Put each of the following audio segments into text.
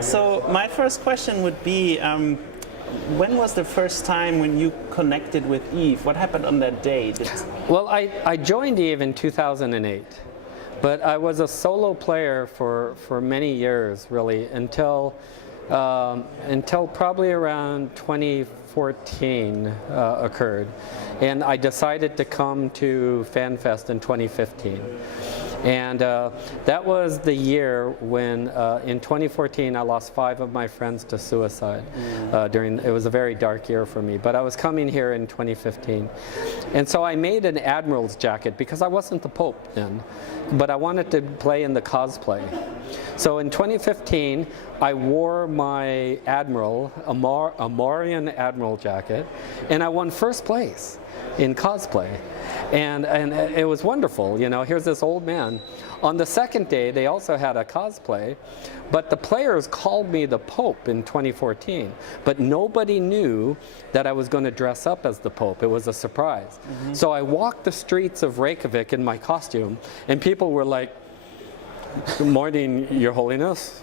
So my first question would be, when was the first time when you connected with Eve? What happened on that day? Well, I joined Eve in 2008, but I was a solo player for many years, really, until probably around 2014 occurred. And I decided to come to Fanfest in 2015. And that was the year when, in 2014, I lost 5 of my friends to suicide. It was a very dark year for me, but I was coming here in 2015. And so I made an admiral's jacket because I wasn't the Pope then, but I wanted to play in the cosplay. So in 2015, I wore my admiral, a Marian admiral jacket, and I won first place in cosplay. And it was wonderful, you know, here's this old man. On the second day, they also had a cosplay, but the players called me the Pope in 2014, but nobody knew that I was going to dress up as the Pope. It was a surprise. So I walked the streets of Reykjavik in my costume, and people were like, "Good morning, Your Holiness."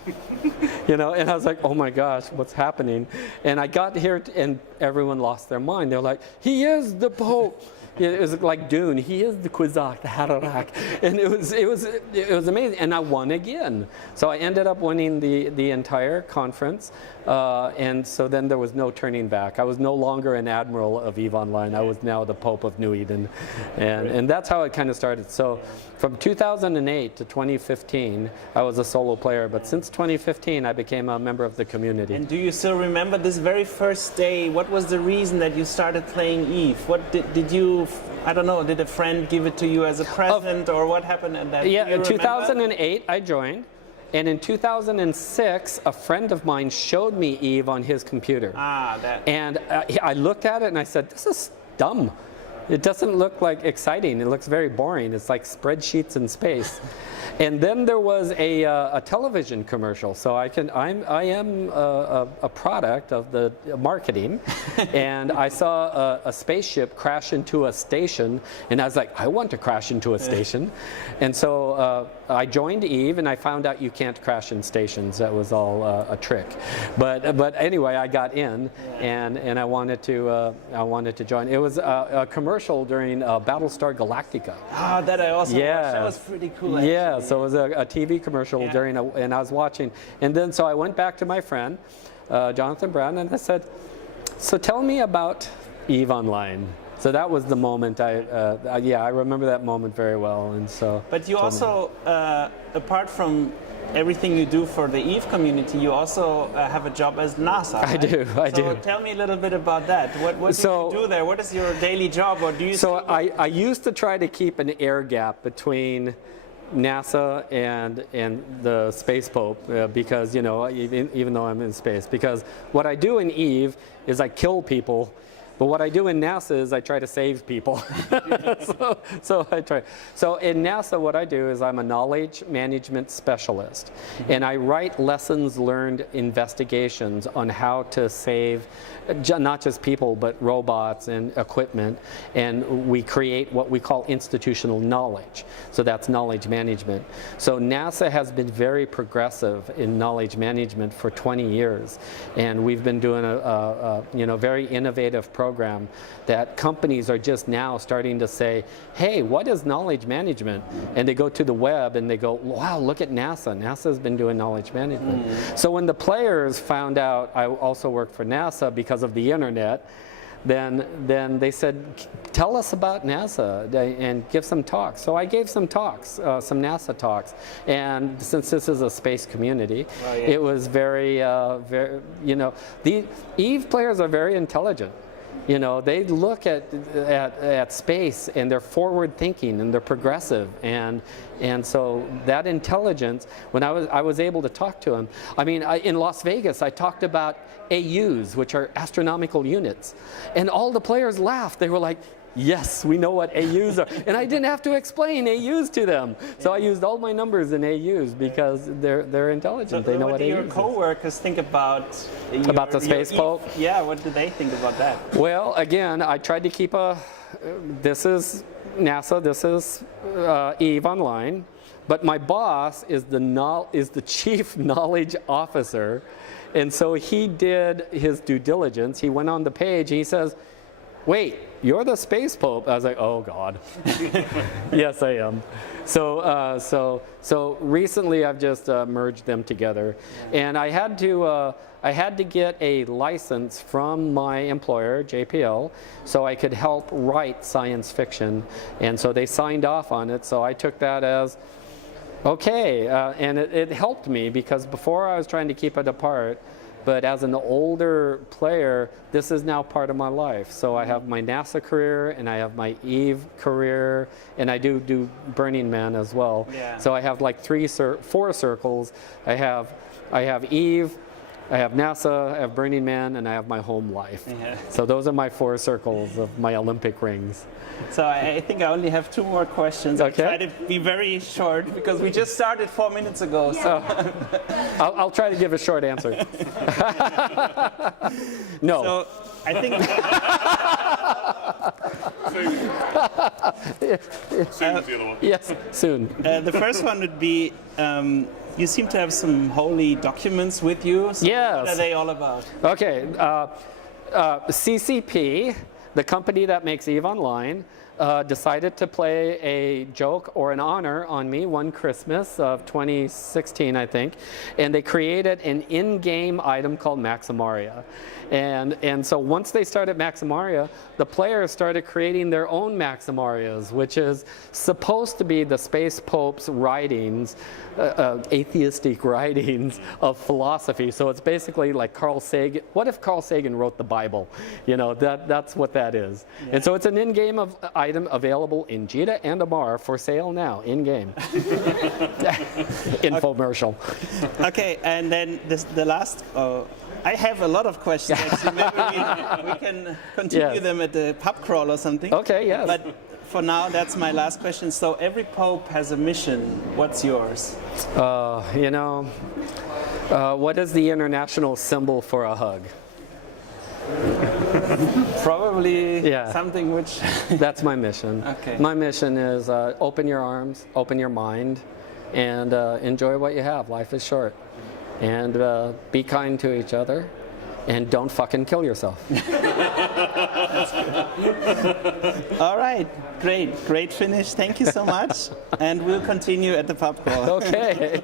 You know, and I was like, oh my gosh, what's happening? And I got here and everyone lost their mind. They're like, "He is the Pope." It was like Dune. He is the Kwisatz Haderach, and it was amazing. And I won again. So I ended up winning the entire conference, and so then there was no turning back. I was no longer an admiral of EVE Online. I was now the Pope of New Eden, and that's how it kind of started. So from 2008 to 2015, I was a solo player. But since 2015, I became a member of the community. And do you still remember this very first day? What was the reason that you started playing EVE? What did you? I don't know, did a friend give it to you as a present, or what happened at that? Yeah, in 2008 I joined, and in 2006 a friend of mine showed me EVE on his computer. And I looked at it and I said, this is dumb. It doesn't look like exciting. It looks very boring. It's like spreadsheets in space. And then there was a television commercial. So I am a product of the marketing, and I saw a spaceship crash into a station, and I was like, I want to crash into a station. And so I joined EVE, and I found out you can't crash in stations. That was all a trick. But anyway, I got in, and I wanted to join. It was a commercial during Battlestar Galactica. Ah, that I also watched. That was pretty cool. Actually. Yeah. So it was a TV commercial and I was watching. And then so I went back to my friend, Jonathan Brown, and I said, so tell me about EVE Online. So that was the moment I remember that moment very well. And so. But you also, apart from everything you do for the EVE community, you also have a job as NASA. Right? I do. So tell me a little bit about that. What do you do there? What is your daily job, or do you? So I used to try to keep an air gap between NASA and the Space Pope, because, you know, even though I'm in space, because what I do in EVE is I kill people, but what I do in NASA is I try to save people. so I try. So in NASA, what I do is I'm a knowledge management specialist, and I write lessons learned investigations on how to save not just people, but robots and equipment, and we create what we call institutional knowledge. So that's knowledge management. So NASA has been very progressive in knowledge management for 20 years, and we've been doing a very innovative program that companies are just now starting to say, hey, what is knowledge management? And they go to the web and they go, wow, look at NASA. NASA's been doing knowledge management. So when the players found out I also worked for NASA because of the internet, then they said, tell us about NASA and give some talks. So I gave some talks, some NASA talks. And since this is a space community, it was very, you know, the EVE players are very intelligent. You know, they look at space and they're forward thinking and they're progressive, and so that intelligence, when I was able to talk to them, I mean, in Las Vegas I talked about AUs, which are astronomical units, and all the players laughed. They were like, yes, we know what AUs are. And I didn't have to explain AUs to them. So I used all my numbers in AUs because they're intelligent. They know what AUs are. What do your co-workers think about the Space Pope? Yeah, what do they think about that? Well, again, I tried to keep this is NASA, this is EVE Online. but my boss is the chief knowledge officer, and so he did his due diligence. He went on the page. He says, "Wait, you're the Space Pope?" I was like, "Oh God." Yes, I am. So recently I've just merged them together, and I had to get a license from my employer, JPL, so I could help write science fiction, and so they signed off on it. So I took that as okay, and it helped me, because before I was trying to keep it apart. But as an older player, this is now part of my life. So I have my NASA career, and I have my EVE career, and I do Burning Man as well. Yeah. So I have like 4 circles. I have EVE, I have NASA, I have Burning Man, and I have my home life. Yeah. So those are my 4 circles of my Olympic rings. So I think I only have 2 more questions. Okay. I'll try to be very short, because we just started 4 minutes ago. So. I'll try to give a short answer. No. So I think Soon's the other one. Yes, soon. the first one would be, you seem to have some holy documents with you. So Yes. what are they all about? Okay, CCP, the company that makes EVE Online, decided to play a joke or an honor on me one Christmas of 2016, I think, and they created an in-game item called Maximaria. And so once they started Maximaria, the players started creating their own Maximarias, which is supposed to be the Space Pope's writings, atheistic writings of philosophy. So it's basically like Carl Sagan. What if Carl Sagan wrote the Bible? You know, that's what that is. Yeah. And so it's an in-game item available in Jita and Amar for sale now, in-game. Infomercial. Okay, and then the last. I have a lot of questions. Actually. Maybe we can continue them at the pub crawl or something. Okay, yes. But for now, that's my last question. So every pope has a mission. What's yours? You know, what is the international symbol for a hug? Probably Yeah. something which... That's my mission. Okay. My mission is open your arms, open your mind, and enjoy what you have. Life is short. And be kind to each other, and don't fucking kill yourself. All right, great finish. Thank you so much. And we'll continue at the pub crawl. Okay.